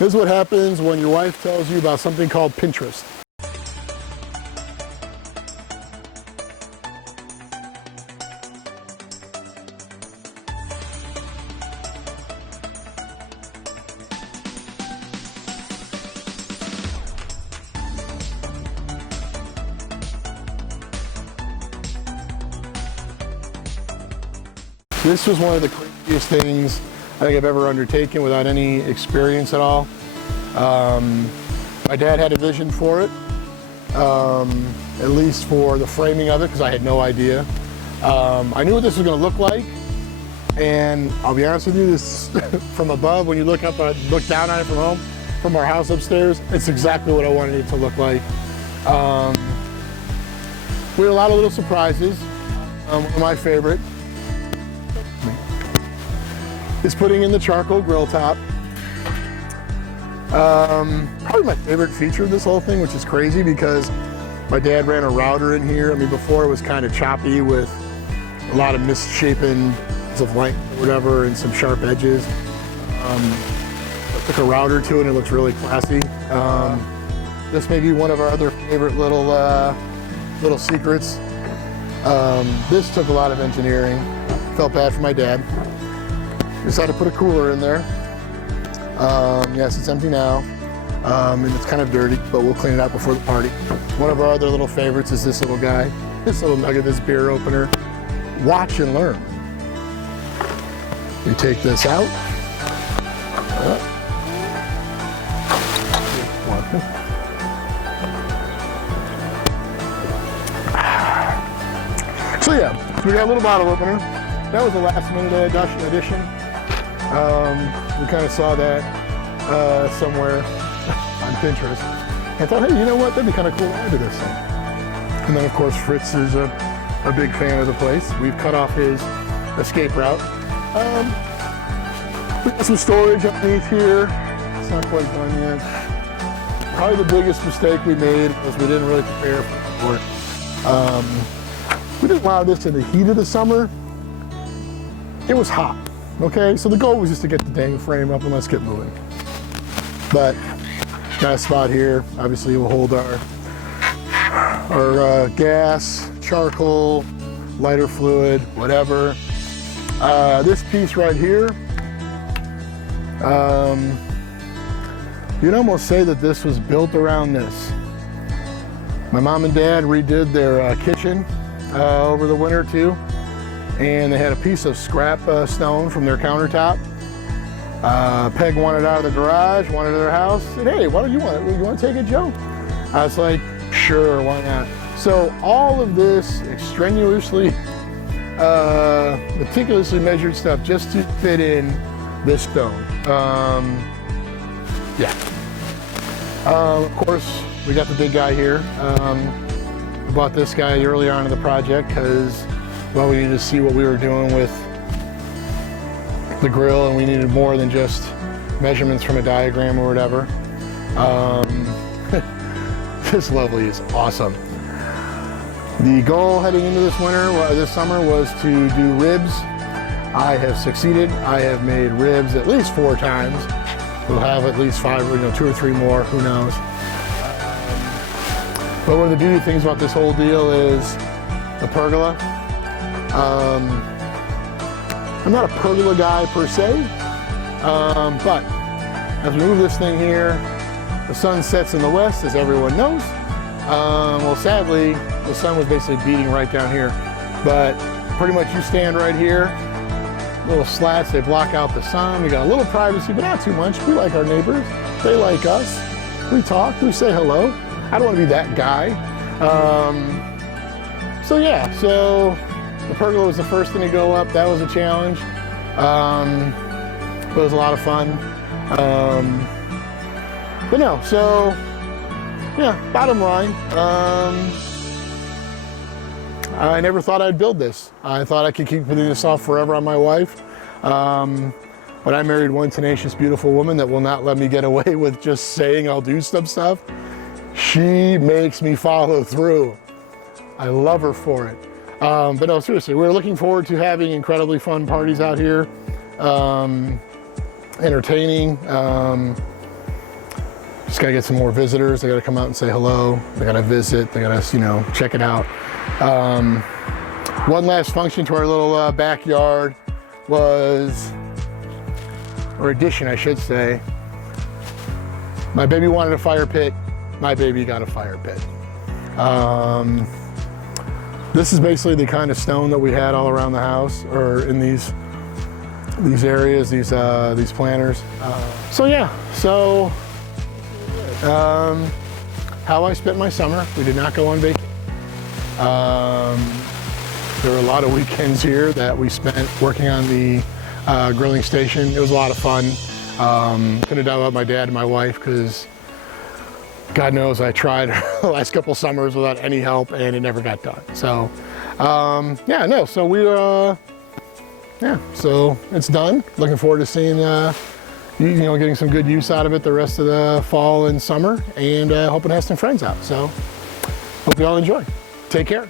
This is what happens when your wife tells you about something called Pinterest. This was one of the craziest things I think I've ever undertaken without any experience at all. My dad had a vision for it, at least for the framing of it, because I had no idea. I knew what this was going to look like, and I'll be honest with you, this from above, when you look up, look down on it from home, from our house upstairs, it's exactly what I wanted it to look like. We had a lot of little surprises. One of my favorite is putting in the charcoal grill top. Probably my favorite feature of this whole thing, which is crazy because my dad ran a router in here. I mean, before it was kind of choppy with a lot of misshapen of length or whatever and some sharp edges. I took a router to it and it looks really classy. This may be one of our other favorite little secrets. This took a lot of engineering. Felt bad for my dad. Decided to put a cooler in there. Yes, it's empty now, and it's kind of dirty, but we'll clean it out before the party. One of our other little favorites is this little guy, this little nugget, this beer opener. Watch and learn. We take this out. So yeah, we got a little bottle opener. That was a last minute addition. We kind of saw that somewhere on Pinterest. I thought, hey, you know what? That'd be kind of cool to add to this thing. And then, of course, Fritz is a big fan of the place. We've cut off his escape route. We got some storage underneath here. It's not quite done yet. Probably the biggest mistake we made was we didn't really prepare for it. We didn't allow this in the heat of the summer. It was hot. Okay, so the goal was just to get the dang frame up and let's get moving. But got a spot here. Obviously, we'll hold our gas, charcoal, lighter fluid, whatever. This piece right here, you'd almost say that this was built around this. My mom and dad redid their kitchen over the winter too. And they had a piece of scrap stone from their countertop. Peg wanted out of the garage, wanted their house. Said, hey, what do you want? You want to take it, Joe? I was like, sure, why not? So all of this extraneously, meticulously measured stuff just to fit in this stone. Yeah. Of course, we got the big guy here. I bought this guy early on in the project because, well, we needed to see what we were doing with the grill, and we needed more than just measurements from a diagram or whatever. This lovely is awesome. The goal heading into this summer was to do ribs. I have succeeded. I have made ribs at least 4 times. We'll have at least 5, 2 or 3 more, who knows. But one of the beauty things about this whole deal is the pergola. I'm not a pergola guy per se, but as we move this thing here, the sun sets in the west, as everyone knows. Well, sadly, the sun was basically beating right down here, but pretty much you stand right here, little slats, they block out the sun. We got a little privacy, but not too much. We like our neighbors. They like us. We talk, we say hello. I don't want to be that guy. So yeah, so the pergola was the first thing to go up. That was a challenge. It was a lot of fun. But no, so yeah, bottom line, I never thought I'd build this. I thought I could keep putting this off forever on my wife. But I married one tenacious, beautiful woman that will not let me get away with just saying I'll do some stuff. She makes me follow through. I love her for it. But no, seriously, we're looking forward to having incredibly fun parties out here, entertaining. Just gotta get some more visitors. They gotta come out and say hello. They gotta visit. They gotta, you know, check it out. One last function to our little backyard was, or addition, I should say. My baby wanted a fire pit. My baby got a fire pit. This is basically the kind of stone that we had all around the house, or in these areas, these planters. So yeah, so how I spent my summer. We did not go on vacation. There were a lot of weekends here that we spent working on the grilling station. It was a lot of fun. Couldn't have done it without my dad and my wife, because God knows I tried the last couple summers without any help and it never got done. So yeah, no, so we yeah, so it's done. Looking forward to seeing you know, getting some good use out of it the rest of the fall and summer, and hoping to have some friends out. So hope you all enjoy. Take care.